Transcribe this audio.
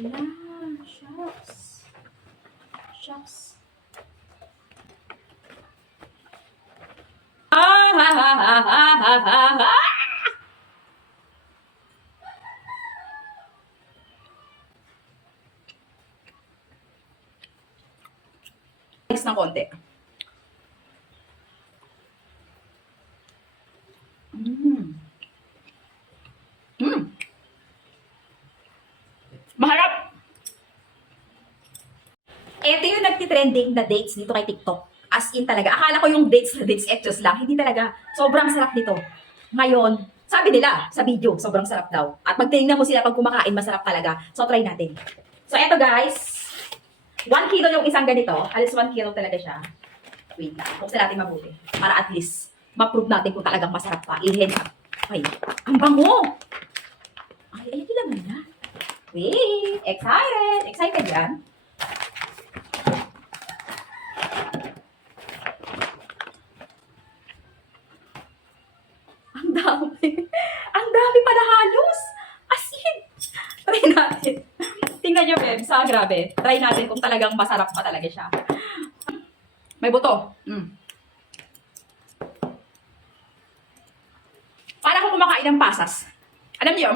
Ala, shucks. Shucks. Next ng konti. Maharap! Ito yung nagtitrending na dates dito kay TikTok. As in talaga. Akala ko yung dates na dates etchos lang. Hindi talaga. Sobrang sarap nito. Ngayon, sabi nila sa video, sobrang sarap daw. At magtinignan mo sila pag kumakain, masarap talaga. So, try natin. So, eto guys. 1 kilo yung isang ganito. Alis 1 kilo talaga siya. Wait lang. Buksan natin mabuti. Para at least, ma-prove natin kung talagang masarap pa. I-head up. Ay, ang bango! Ay, ito lang na. Wait! Excited! Excited yan? Ang dami. Ang dami pala halos. As in. Try natin. Tingnan nyo, Beb. Grabe. Try natin kung talagang masarap pa talaga siya. May buto. Para kung kumakain ng pasas. Alam niyo,